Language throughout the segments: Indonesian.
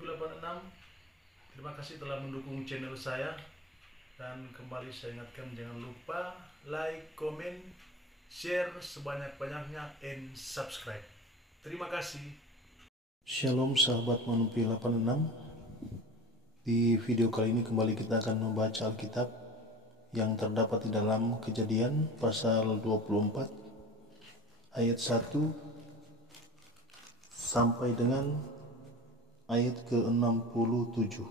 86. Terima kasih telah mendukung channel saya. Dan kembali saya ingatkan, jangan lupa like, komen, share sebanyak-banyaknya, and subscribe. Terima kasih. Shalom sahabat Manupi 86. Di video kali ini kembali kita akan membaca Alkitab yang terdapat di dalam Kejadian pasal 24 ayat 1 sampai dengan ayat ke-67.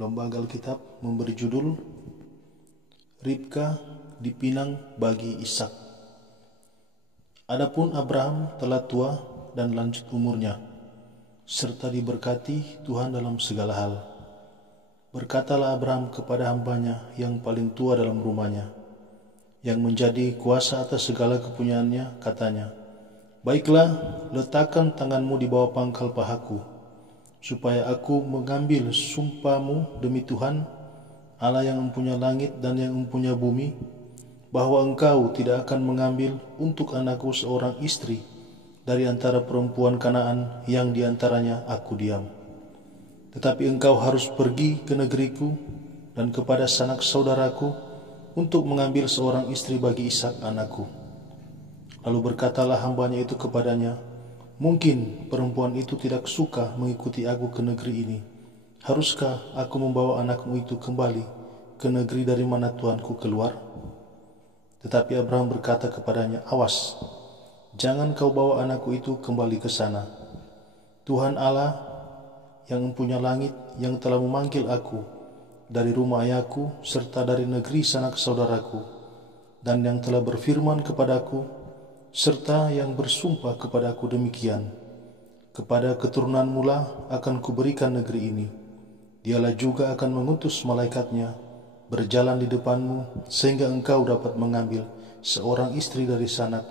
Lembaga Alkitab memberi judul Ribka dipinang bagi Ishak. Adapun Abraham telah tua dan lanjut umurnya, serta diberkati Tuhan dalam segala hal. Berkatalah Abraham kepada hambanya yang paling tua dalam rumahnya, yang menjadi kuasa atas segala kepunyaannya, katanya, "Baiklah, letakkan tanganmu di bawah pangkal pahaku, supaya aku mengambil sumpahmu demi Tuhan, Allah yang mempunyai langit dan yang mempunyai bumi, bahwa engkau tidak akan mengambil untuk anakku seorang istri dari antara perempuan Kanaan yang diantaranya aku diam. Tetapi engkau harus pergi ke negeriku dan kepada sanak saudaraku untuk mengambil seorang istri bagi Ishak anakku." Lalu berkatalah hambanya itu kepadanya, "Mungkin perempuan itu tidak suka mengikuti aku ke negeri ini. Haruskah aku membawa anakmu itu kembali ke negeri dari mana Tuanku keluar?" Tetapi Abraham berkata kepadanya, "Awas, jangan kau bawa anakku itu kembali ke sana. Tuhan Allah yang mempunyai langit, yang telah memanggil aku dari rumah ayahku serta dari negeri sanak saudaraku, dan yang telah berfirman kepadaku serta yang bersumpah kepadaku demikian, kepada keturunanmu lah akan kuberikan negeri ini. Dialah juga akan mengutus malaikatnya berjalan di depanmu, sehingga engkau dapat mengambil seorang istri dari sanak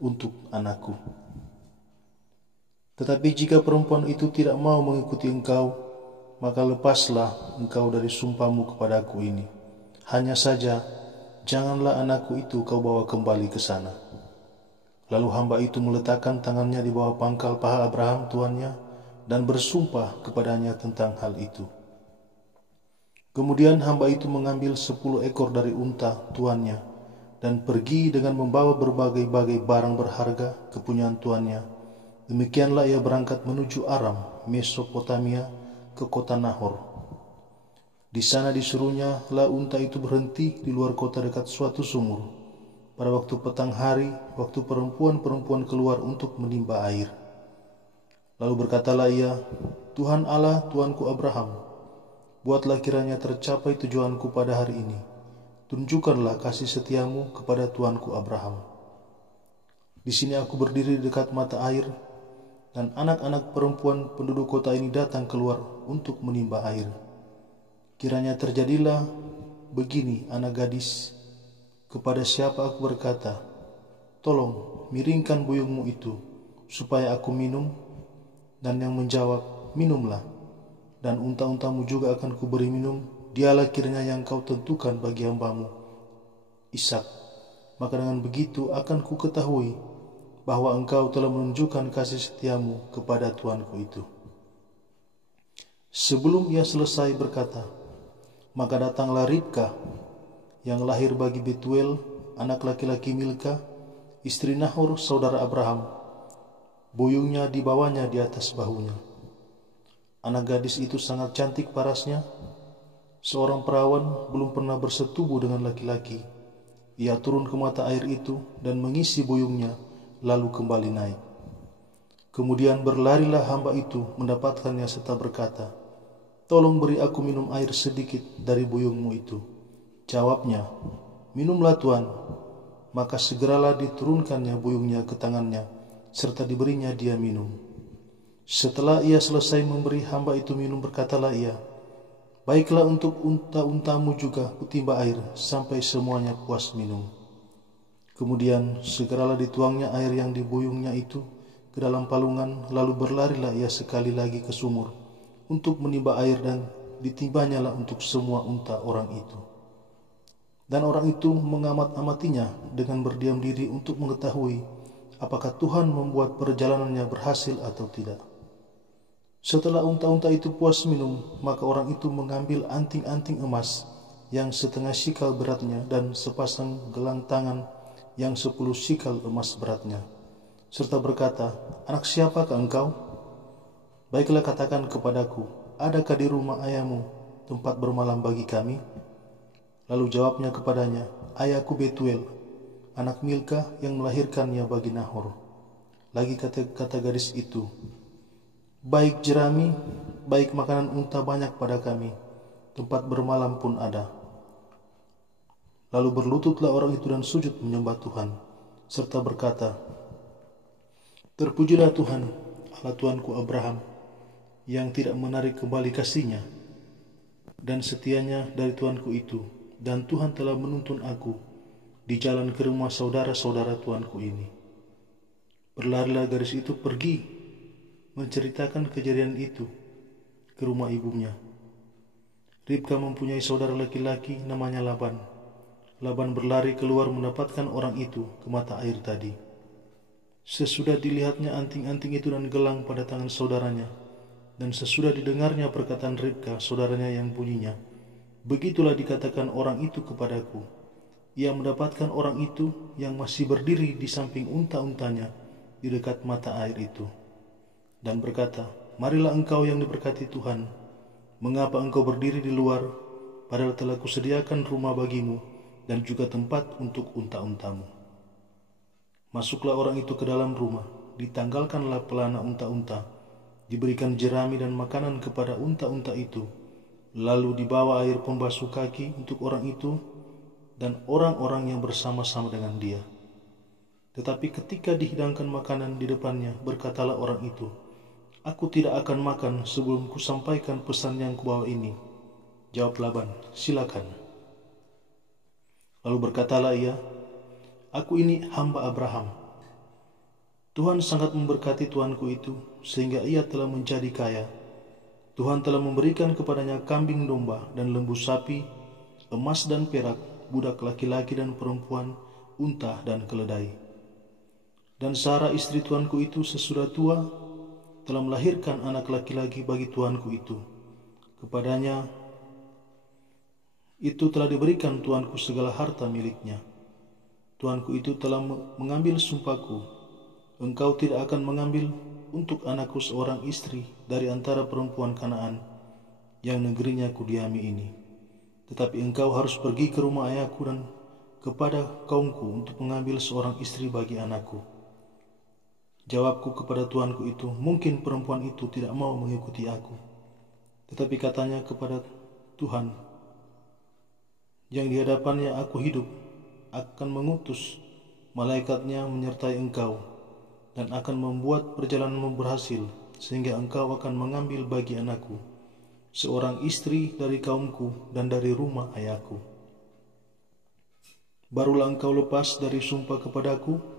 untuk anakku. Tetapi jika perempuan itu tidak mau mengikuti engkau, maka lepaslah engkau dari sumpahmu kepadaku ini. Hanya saja janganlah anakku itu kau bawa kembali ke sana." Lalu hamba itu meletakkan tangannya di bawah pangkal paha Abraham tuannya dan bersumpah kepadanya tentang hal itu. Kemudian hamba itu mengambil 10 ekor dari unta tuannya dan pergi dengan membawa berbagai-bagai barang berharga kepunyaan tuannya. Demikianlah ia berangkat menuju Aram, Mesopotamia, ke kota Nahor. Di sana disuruhnya lah unta itu berhenti di luar kota dekat suatu sumur. Pada waktu petang hari, waktu perempuan-perempuan keluar untuk menimba air. Lalu berkatalah ia, "Tuhan Allah Tuanku Abraham, buatlah kiranya tercapai tujuanku pada hari ini. Tunjukkanlah kasih setiamu kepada Tuanku Abraham. Di sini aku berdiri di dekat mata air, dan anak-anak perempuan penduduk kota ini datang keluar untuk menimba air. Kiranya terjadilah begini, anak gadis, kepada siapa aku berkata, 'Tolong miringkan buyungmu itu, supaya aku minum,' dan yang menjawab, 'Minumlah,' dan unta-untamu juga akan kuberi minum, dialah kiranya yang kau tentukan bagi hambamu Ishak. Maka dengan begitu akan ku ketahui bahwa engkau telah menunjukkan kasih setiamu kepada tuanku itu." Sebelum ia selesai berkata, maka datanglah Ribka yang lahir bagi Betuel, anak laki-laki Milka, istri Nahor saudara Abraham. Buyungnya dibawanya di atas bahunya. Anak gadis itu sangat cantik parasnya. Seorang perawan belum pernah bersetubuh dengan laki-laki. Ia turun ke mata air itu dan mengisi buyungnya, lalu kembali naik. Kemudian berlarilah hamba itu mendapatkannya serta berkata, "Tolong beri aku minum air sedikit dari buyungmu itu." Jawabnya, "Minumlah Tuan." Maka segeralah diturunkannya buyungnya ke tangannya, serta diberinya dia minum. Setelah ia selesai memberi hamba itu minum, berkatalah ia, "Baiklah, untuk unta-untamu juga kutimba air, sampai semuanya puas minum." Kemudian segeralah dituangnya air yang di buyungnya itu ke dalam palungan, lalu berlarilah ia sekali lagi ke sumur untuk menimba air, dan ditimbanyalah untuk semua unta orang itu. Dan orang itu mengamat-amatinya dengan berdiam diri untuk mengetahui apakah Tuhan membuat perjalanannya berhasil atau tidak. Setelah unta-unta itu puas minum, maka orang itu mengambil anting-anting emas yang setengah sikal beratnya dan sepasang gelang tangan yang 10 sikal emas beratnya, serta berkata, "Anak siapakah engkau? Baiklah katakan kepadaku, adakah di rumah ayahmu tempat bermalam bagi kami?" Lalu jawabnya kepadanya, "Ayahku Betuel, anak Milka yang melahirkannya bagi Nahor." Lagi kata gadis itu, "Baik jerami, baik makanan unta banyak pada kami, tempat bermalam pun ada." Lalu berlututlah orang itu dan sujud menyembah Tuhan, serta berkata, "Terpujilah Tuhan, Allah Tuanku Abraham, yang tidak menarik kembali kasih-Nya dan setianya dari Tuanku itu, dan Tuhan telah menuntun aku di jalan ke rumah saudara-saudara Tuanku ini." Berlarilah gadis itu pergi menceritakan kejadian itu ke rumah ibunya. Ribka mempunyai saudara laki-laki namanya Laban. Laban berlari keluar mendapatkan orang itu ke mata air tadi. Sesudah dilihatnya anting-anting itu dan gelang pada tangan saudaranya, dan sesudah didengarnya perkataan Ribka saudaranya yang bunyinya, "Begitulah dikatakan orang itu kepadaku." Ia mendapatkan orang itu yang masih berdiri di samping unta-untanya di dekat mata air itu, dan berkata, "Marilah engkau yang diberkati Tuhan, mengapa engkau berdiri di luar, padahal telah kusediakan rumah bagimu dan juga tempat untuk unta-untamu." Masuklah orang itu ke dalam rumah, ditanggalkanlah pelana unta-unta, diberikan jerami dan makanan kepada unta-unta itu, lalu dibawa air pembasuh kaki untuk orang itu dan orang-orang yang bersama-sama dengan dia. Tetapi ketika dihidangkan makanan di depannya, berkatalah orang itu, "Aku tidak akan makan sebelum kusampaikan pesan yang kubawa ini." Jawab Laban, "Silakan." Lalu berkatalah ia, "Aku ini hamba Abraham. Tuhan sangat memberkati tuanku itu, sehingga ia telah menjadi kaya. Tuhan telah memberikan kepadanya kambing domba dan lembu sapi, emas dan perak, budak laki-laki dan perempuan, unta dan keledai. Dan Sarah istri tuanku itu sesudah tua telah melahirkan anak laki-laki bagi tuanku itu. Kepadanya itu telah diberikan tuanku segala harta miliknya. Tuanku itu telah mengambil sumpahku, engkau tidak akan mengambil untuk anakku seorang istri dari antara perempuan Kanaan yang negerinya kudiami ini. Tetapi engkau harus pergi ke rumah ayahku dan kepada kaumku untuk mengambil seorang istri bagi anakku." Jawabku kepada tuanku itu, "Mungkin perempuan itu tidak mau mengikuti aku." Tetapi katanya kepada Tuhan, yang di hadapannya aku hidup, akan mengutus malaikatnya menyertai engkau, dan akan membuat perjalananmu berhasil, sehingga engkau akan mengambil bagi anakku seorang istri dari kaumku dan dari rumah ayahku. Barulah engkau lepas dari sumpah kepadaku.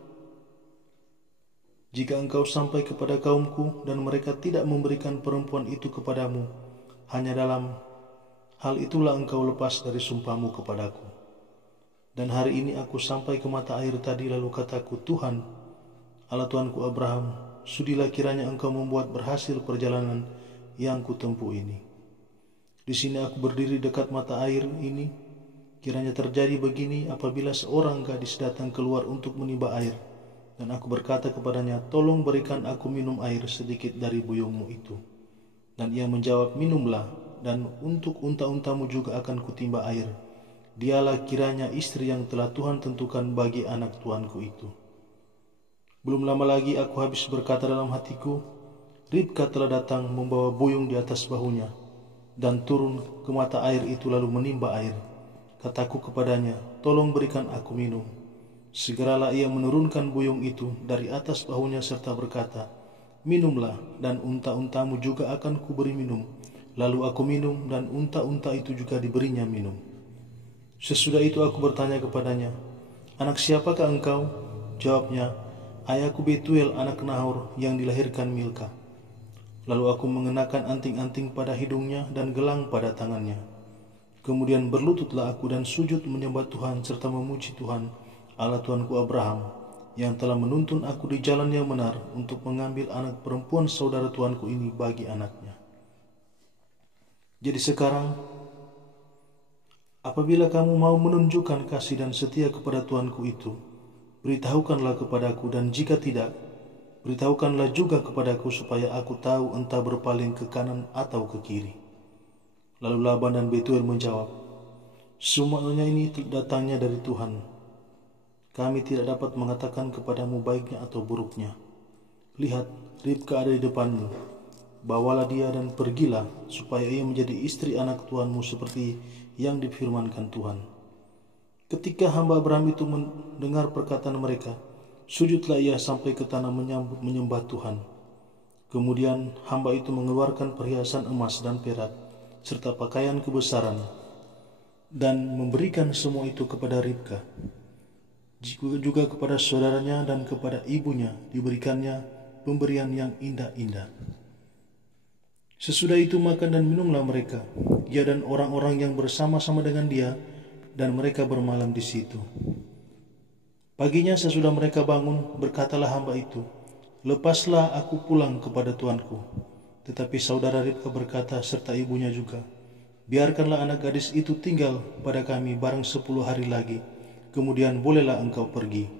Jika engkau sampai kepada kaumku dan mereka tidak memberikan perempuan itu kepadamu, hanya dalam hal itulah engkau lepas dari sumpahmu kepadaku. Dan hari ini aku sampai ke mata air tadi, lalu kataku, Tuhan, Allah Tuanku Abraham, sudilah kiranya engkau membuat berhasil perjalanan yang kutempuh ini. Di sini aku berdiri dekat mata air ini, kiranya terjadi begini apabila seorang gadis datang keluar untuk menimba air, dan aku berkata kepadanya, tolong berikan aku minum air sedikit dari buyungmu itu. Dan ia menjawab, minumlah, dan untuk unta-untamu juga akan kutimba air. Dialah kiranya istri yang telah Tuhan tentukan bagi anak tuanku itu. Belum lama lagi aku habis berkata dalam hatiku, Ribka telah datang membawa buyung di atas bahunya, dan turun ke mata air itu lalu menimba air. Kataku kepadanya, tolong berikan aku minum. Segeralah ia menurunkan buyung itu dari atas bahunya serta berkata, minumlah, dan unta-untamu juga akan kuberi minum. Lalu aku minum, dan unta-unta itu juga diberinya minum. Sesudah itu aku bertanya kepadanya, anak siapakah engkau? Jawabnya, ayahku Betuel anak Nahor yang dilahirkan Milka. Lalu aku mengenakan anting-anting pada hidungnya dan gelang pada tangannya. Kemudian berlututlah aku dan sujud menyembah Tuhan serta memuji Tuhan, Allah Tuanku Abraham, yang telah menuntun aku di jalan yang benar untuk mengambil anak perempuan saudara tuanku ini bagi anaknya. Jadi sekarang, apabila kamu mau menunjukkan kasih dan setia kepada tuanku itu, beritahukanlah kepadaku, dan jika tidak, beritahukanlah juga kepadaku supaya aku tahu entah berpaling ke kanan atau ke kiri. Lalu Laban dan Betuel menjawab, semuanya ini datangnya dari Tuhan. Kami tidak dapat mengatakan kepadamu baiknya atau buruknya. Lihat, Ribka ada di depanmu. Bawalah dia dan pergilah, supaya ia menjadi istri anak tuanmu seperti yang difirmankan Tuhan. Ketika hamba Abraham itu mendengar perkataan mereka, sujudlah ia sampai ke tanah menyembah Tuhan. Kemudian hamba itu mengeluarkan perhiasan emas dan perak, serta pakaian kebesaran, dan memberikan semua itu kepada Ribka. Juga kepada saudaranya dan kepada ibunya diberikannya pemberian yang indah-indah. Sesudah itu makan dan minumlah mereka, ia dan orang-orang yang bersama-sama dengan dia, dan mereka bermalam di situ. Paginya sesudah mereka bangun, berkatalah hamba itu, lepaslah aku pulang kepada tuanku. Tetapi saudara Ribka berkata serta ibunya juga, biarkanlah anak gadis itu tinggal pada kami barang 10 hari lagi, kemudian bolehlah engkau pergi.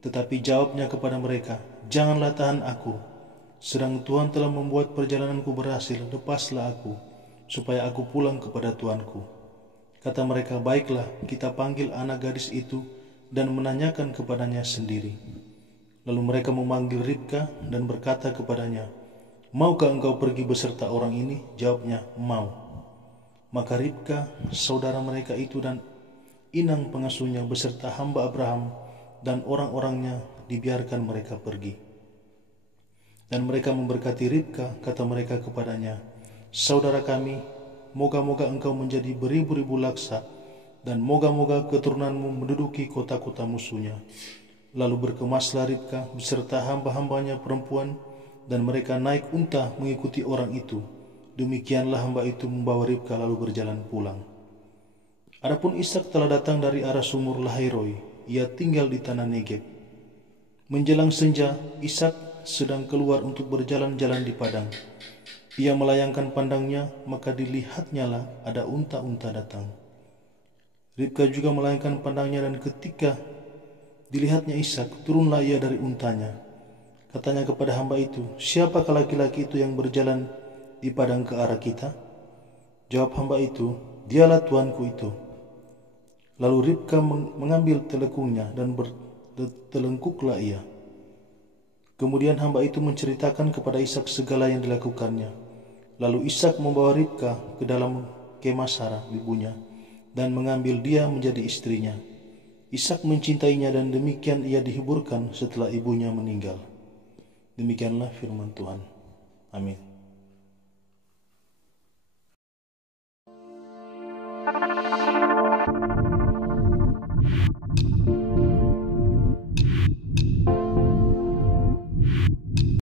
Tetapi jawabnya kepada mereka, janganlah tahan aku. Sedang Tuhan telah membuat perjalananku berhasil, lepaslah aku, supaya aku pulang kepada tuanku. Kata mereka, baiklah, kita panggil anak gadis itu dan menanyakan kepadanya sendiri. Lalu mereka memanggil Ribka dan berkata kepadanya, maukah engkau pergi beserta orang ini? Jawabnya, mau. Maka Ribka, saudara mereka itu dan inang pengasuhnya beserta hamba Abraham dan orang-orangnya dibiarkan mereka pergi. Dan mereka memberkati Ribka, kata mereka kepadanya, saudara kami, moga-moga engkau menjadi beribu-ribu laksa, dan moga-moga keturunanmu menduduki kota-kota musuhnya. Lalu berkemaslah Ribka beserta hamba-hambanya perempuan, dan mereka naik unta mengikuti orang itu. Demikianlah hamba itu membawa Ribka lalu berjalan pulang. Adapun Ishak telah datang dari arah sumur Lahairoi, ia tinggal di tanah Negeb. Menjelang senja, Ishak sedang keluar untuk berjalan-jalan di padang. Ia melayangkan pandangnya, maka dilihatnyalah ada unta-unta datang. Ribka juga melayangkan pandangnya, dan ketika dilihatnya Ishak, turunlah ia dari untanya. Katanya kepada hamba itu, siapakah laki-laki itu yang berjalan di padang ke arah kita? Jawab hamba itu, dialah tuanku itu. Lalu Ribka mengambil telekungnya dan bertelengkuklah ia. Kemudian hamba itu menceritakan kepada Ishak segala yang dilakukannya. Lalu Ishak membawa Ribka ke dalam kemah Sarah ibunya dan mengambil dia menjadi istrinya. Ishak mencintainya dan demikian ia dihiburkan setelah ibunya meninggal. Demikianlah firman Tuhan. Amin.